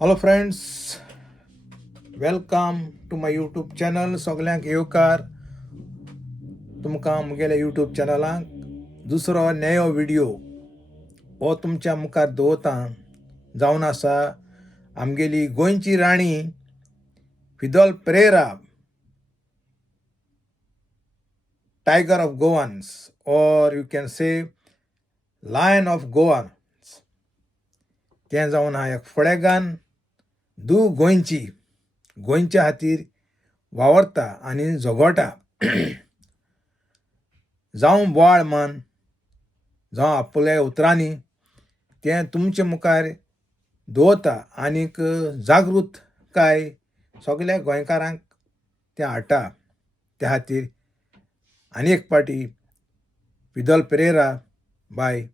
Hello friends, welcome to my YouTube channel. सगळ्यांक येवकार तुमकां म्हगेल्या यूट्यूब चॅनलांक दुसरो नयो व्हिडिओ हो तुमच्या मुखार दवरता. जावन आसा आमगेली गोंयची राणी फिदोल पेरेरा, टायगर ऑफ गोवान्स, और you can say lion of Goans. तें जावन आहा एक फळेगान गोंयच्या खातीर वावरता आनी झगडटा. जावं बोवाळ मान जावं आपल्या उतरांनी तें तुमचे मुखार दवरता आनीक जागृतकाय सगळ्या गोंयकारांक तें हाडटा. त्या खातीर आनी एक पाटी फिदोल पेरेरा बाय,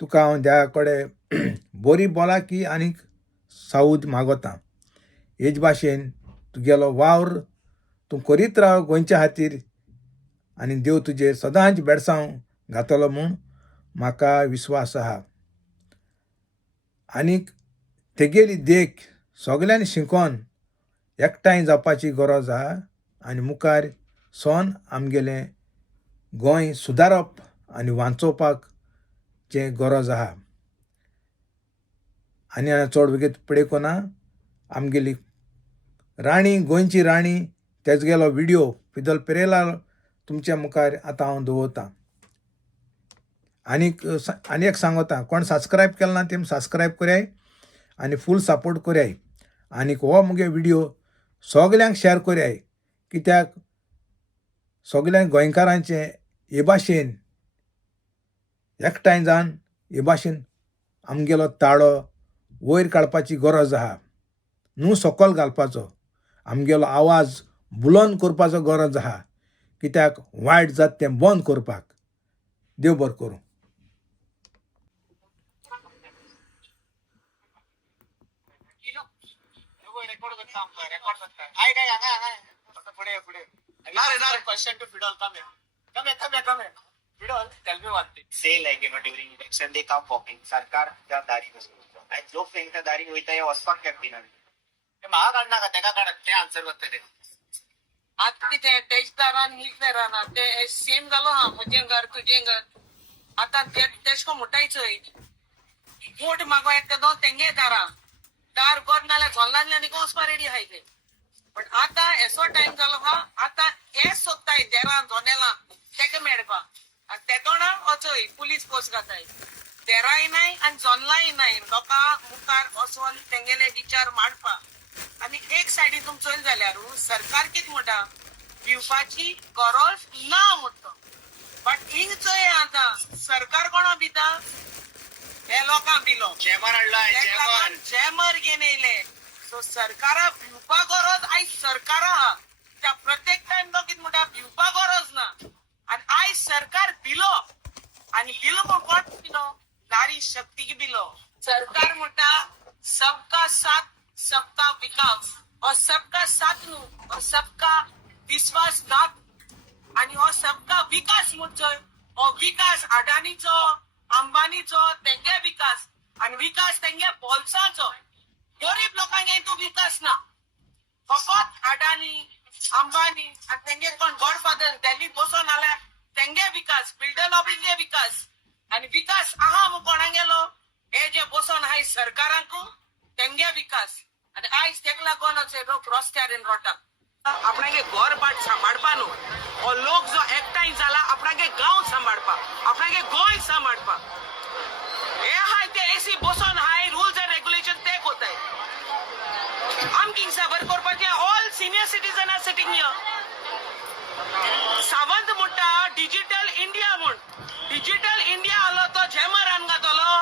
तुका हांव देवा कडेन बरी भलायकी आनीक सावूद मागोता. हेच भाशेन तुगेलो वावर तूं करीत राव गोंयच्या खातीर, आनी देव तुजेर सदांच बेडसांव घातलो म्हूण म्हाका विस्वास आहा. आनीक तेगेली देख सगळ्यांनी शिकोवन एकठांय जावपाची गरज आहा आनी मुखार सोन आमगेलें गोंय सुदारप आनी वांचोवपाक चे गरज आहा. आनी हांवें चड वगत पळयकोना आमगेली राणी, गोंयची राणी, तेजगेलो व्हिडिओ फिदोल पेरेरा तुमच्या मुखार आतां हांव दवरतां. आनी एक सांगता, कोण सबस्क्रायब केला ना तेम सबस्क्रायब कराय आनी फूल सपोर्ट कराय. आनीक हो मुगे व्हिडिओ सगल्यांक शेअर कराय, कित्याक सगळ्या गोंयकारांचे हे भाशेन एकठांय जावन हे भाशेन आमगेलो ताळो वयर काडपाची गरज आहा. न्हू सकयल घालपाचो, आमगेलो आवाज बुलंद करपाचो गरज आहा. कित्याक वायट जाता तें बंद करपाक. देव बरें करूं. Question to Fidel, come here. Fidel, tell me one thing. Say like during election they come walking. सरकार त्या दारी बसतो. आणि जो फेंकता दारी होईता हे वसपाक कॅप्टन आम्ही. ते महाग आणणार का तेका काढत ते आन्सर करते ते. आता ते तेजदारान हिटलरान ते सेम जालो हा म्हजें घर तुजें घर. आता तेशको मुटायचोय वोट मागो येता तो तेंगे दार बंद नाल्यार झोल्लांतल्यान निको वचपा रेडी आहाय ते. पण आता एसो टाइम जालो हा, आता हे सोदताय देरां झोनेलां तेका मेळपा आनी तेदोणा वचोय पुलीस पोस्ट घाताय. देराय नाय आनी झोनलाय नाय लोकां मुखार वचोन तेंगेले विचार मांडपा. आनी एक सायडी तुम चोयल जाल्यार सरकार कितें म्हणटा, पिवपाची गरज ना म्हणटा. बट हिंग चोय आतां सरकार कोणा भिता, हे लोकां भिलो. जेमर हाडलाय जेमर. जॅमर घेवन येयले. सो सरकारा भिवपा गरज आयज सरकारा आहा. त्या प्रत्येक टायम तो कितें म्हणटा भिवपा गरज ना. आनी आयज सरकार भिलो आनी भिलो कोण भिलो, नारी शक्तीक भिलो. सरकार म्हणटा सबका साथ सबका विकास. हो सबका साथ न्हू, हो सबका विश्वासघात आनी हो सबका विकास म्हणचोय. हो विकास अडानीचो, अंबानीचो तेंगे विकास आनी विकास तेंगे बोल्साचो. गरीब लोकांक तो विकास ना. फकत अडानी, अंबानी आनी तेंगे कोण गॉडफादर दिल्लीत बसोन आल्यार तेंगे विकास, बिल्डर लॉबीचे विकास. आनी विकास आहा मु कोणा गेलो, हे जे बसोन आहाय सरकारांक तेंगे विकास. आनी आयज तेका लागून लोक रस्त्यार रोटा. आपणागे घर बाट सांबाळपा न्हू, हो लोक जो एकठांय जाला आपणागे गांव सांबाळपा, आपणागे गोंय सांबाळपा. हे आहाय ते एसी बसोन आहाय रुल्स एंड रेग्युलेशन ते कोताय. आमकी हिंसा बर करपाचे all senior citizen are sitting here. Sawant म्हणटा डिजिटल इंडिया म्हूण. डिजिटल इंडिया आलो तो झेमरान घातलो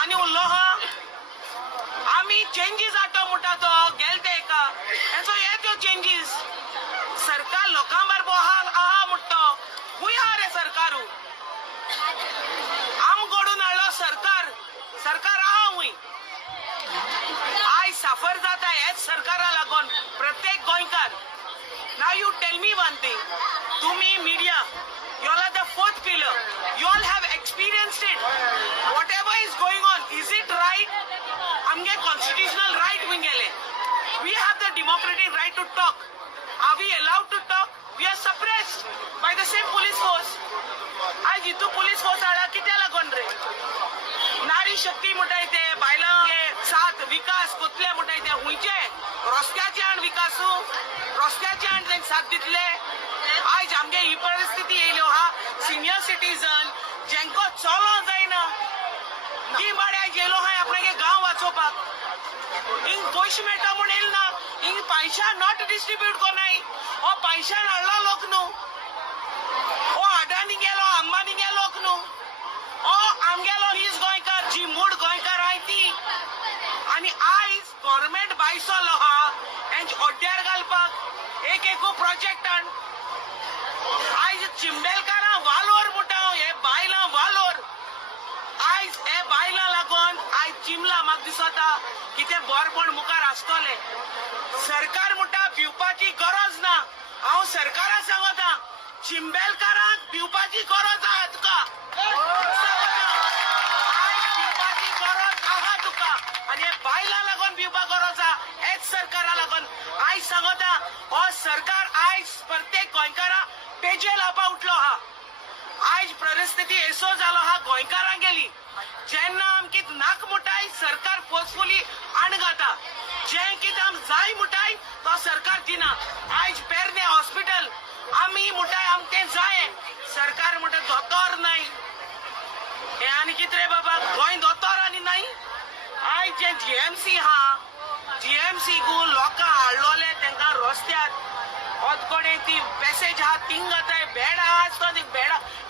आनी उरलो हा आमी चेंजीस हाडटा म्हणटा तो गेलते एका. हेचो हे त्यो चेंजीस सरकार लोकां बारबो आहा म्हणटा. खूंय आहा रे सरकारू? आम घडून हाडलो सरकार आहा हुंय. आयज साफर जाता हेच सरकारा लागून प्रत्येक गोंयकार. Now you tell me one thing, तुम्ही media, you all are the fourth pillar, you all have experienced it. Whatever is going on, is it right? आमगे constitution democratic right to talk. Are we allowed to talk? We are suppressed by the same police force. आज इतू police force आला कित्या लागून रे? नारी शक्ती मुठायते, बायलांगे साथ विकास कोतले मुठायते, हुंयचे रस्त्याचे आण विकासू, रस्त्याचे आण तेंक साथ दितले. आज आमगे ही परिस्थिती येयल्यो हा सिनियर सिटीजन जेंको चलो जायना की बाड्या गेलो हाय आपणागे गांव वाचोवपाक. हिंग पयशे मेळटा म्हूण येयल ना, हिंग पैशा नॉट डिस्ट्रीब्यूट कोनाय. हो पैशा हाडलो लोक न्हू, हो अडानी गेलो अंबानी गेलो लोक न्हू, हो आमगेलो हीच गोंयकार जी मूळ गोंयकार आहाय ती. आनी आयज गव्हर्मेंट बायसलो हा हेंच ओड्ड्यार घालपाक एक एकू प्रोजेक्ट आण. आयज चिंबेलकारां वालोर मुटाव हे बायलां वालोर. आयज हे बायलां लागून आयज चिमला म्हाका दिसता कितें बरपण मुखार आसतलें. सरकार मुटा भिवपाची गरज ना. हांव सरकाराक सांगता चिंबेलकारांक भिवपाची गरज आहा तुका. आयज भिवपाची गरज आहा तुका आनी हे बायलां लागून भिवपाक गरज आहा. हेच सरकारा लागून आयज सांगता हो सरकार आयज प्रत्येक गोंयकारा पेजे लावपा उठलो हा. आयज परिस्थिती एसो जालो हा गोंयकारां गेली. जेन्ना आमकीत नाक मुठाय सरकार फोर्सफुली आण घाता, जें कितें आम जाय मुठाय तो सरकार दिना. आयज पेरने हॉस्पिटल आमी मुठाय आमकें जाय, सरकार मुठा दोतोर नाय. हे आनी कितें रे बाबा, गोंय दोतोर आनी नाय. आयज जे जीएमसी हा, जीएमसी कू लोकां हाडलोले तेंकां रस्त्यार होतकोडे ती पॅसेज आहा थिंग घाताय. बेड आहा आसतो ती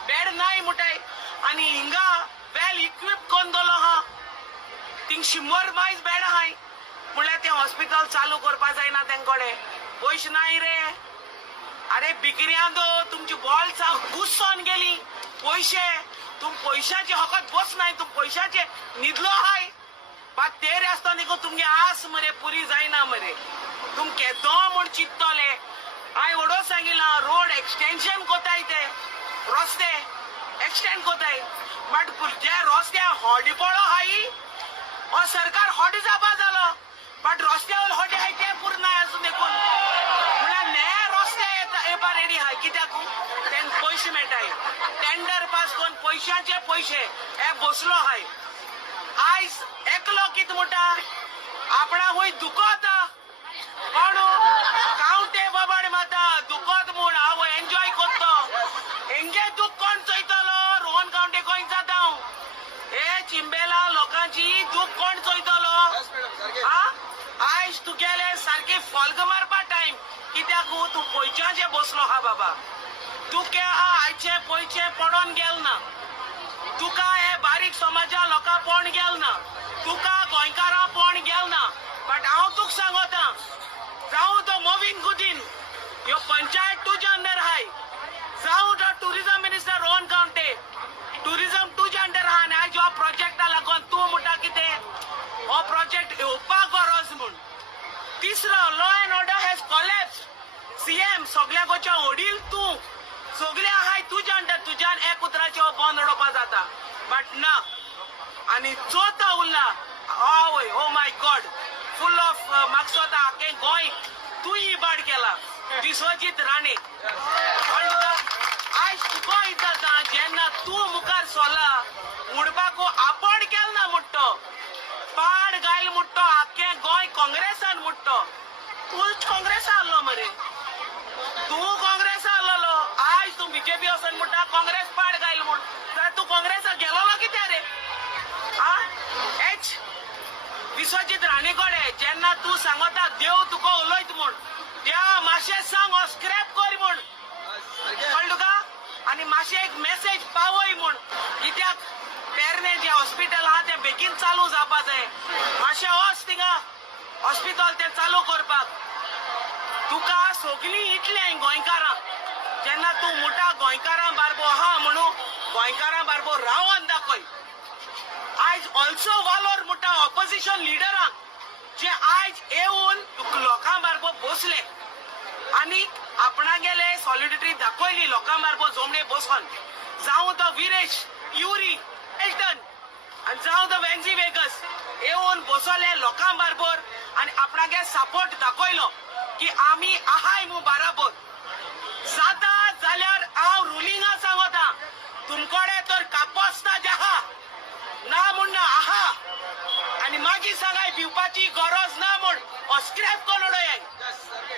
बेड नाय मुठाय. आनी हिंगा वेल इक्विप कोन्न दवरलो हा, थिंग 100 मायज बेड आहाय म्हणल्यार ते हॉस्पिटल चालू करपा जायना तेंकोडे पयशे नाय रे. अरे बिकऱ्यांदो तुमची बॉल घुसोन गेली पयशे. तुम पयशाचे हकत बस नाय, तुम पयशाचे न्हिदलो हाय. बा तेरे आसतो देखो तुमगे आस मरे पुरी जायना मरे. तुम केदो म्हूण चिंततले. हांवें वडो सांगिला रोड एक्सटेंशन कोताय ते रस्ते एक्सटेंड कोताय. बट जे रस्त्या हॉडिपोळो हाय हो सरकार हॉडी जावपा जालो, बट रस्त्यावर हॉडी हाय ते पूर्ण आसूं देखून म्हळ्यार नये रस्ते येवपा रेडी हाय. कित्याक तेंक पयशे मेळटाय. टेंडर पास कोन्न पयशांचे पयशे हे बसलो हाय. आयज एकलो कित म्हणटा आपणा हूंय दुखोत कोण कावटे बाबाड माता दुखोत म्हूण हांव एन्जॉय करतो. हेंगे दुख कोण चोयतलो? रोहन कावटे गोंय जाता. हे चिंबेला लोकांची दुख कोण चोयतलो? आयज तुगेले सारखे फॉल्ग मारपा टायम. कित्याक तूं पयशांचे बसलो हा बाबा. तुके हा आयचे पयशे पडोन गेल ना. तुका हे बारीक समाजा लोकां पण गेल ना. तुका गोंयकारां पण गेल ना. बट हांव तुका सांगता जावं तो मोविन गुदीन ह्यो पंचायत तुज्या अंडर हाय, जावं तो टुरिझम मिनिस्टर रोहन कावटे टुरिझम तुज्या अंडर आहा. आनी आयज हो प्रोजेक्टा लागून तूं म्हणटा कितें हो प्रोजेक्ट येवपाक गरज म्हूण. तिसरो law and order has collapse. CM सगळ्या गोंयच्या वडील तूं सगळे आहाय तुज्या अंडर. तुज्यान एक उतराचे हो बंद उडोवपा जाता बट ना. आनी चवथा उरला हय oh my God full of म्हाका स्वता आख्खें गोंय तूं इबाड केला विश्वजीत राणे. आयज तुका जाता जेन्ना तूं मुखार सोला उडपाक आपण केल ना म्हणटो पाड गायल म्हणटो आख्खें गोंय काँग्रेसान म्हणटो. तूंच काँग्रेस आहलो मरे. तूं काँग्रेस आहलो. आयज तूं बीजेपी वचून म्हणटा काँग्रेस पाड गायल म्हूण. जाल्यार तूं काँग्रेसाक गेलोलो कित्या रे? हेच विश्वजीत राणे कोडे जेन्ना तूं सांगता देव तुका उलयत म्हूण देवा मातशें सांग हो स्क्रॅप कर म्हूण कळ्ळें तुका. आनी मातशें एक मेसेज पावय म्हूण. कित्याक पेरने जे हॉस्पिटल आहा तें बेगीन चालू जावपा जाय. मातशें वच थिंगा हॉस्पिटल तें चालू करपाक. तुका सगळीं इतले गोंयकारां जेन्ना तूं म्हणटा गोंयकारां बारबो आहा म्हणून गोंयकारां बारबो रावन दाखय. आयज ऑल्सो वालोर म्हणटा ऑपोजिशन लिडरांक जे आयज येवन लोकां बारबो बसले आनी आपणा गेले सॉलिडिटी दाखयली लोकां बारबो जोमणे बसोन. जावं तो विरेश युरी एल्टन आनी जावं तो वेन्झी वेगस येवन बसले लोकां बारबर आनी आपणागे सपोर्ट दाखयलो. की आम्ही आहाय मू बराबर जाता जाल्यार हांव रुलिंगा सांगता तुमकोडे तर कापोसता जे आहा ना म्हण आहा आणि मागीर सांगाय भिवपाची गरज ना म्हण अस्क्रेप कोण उडोय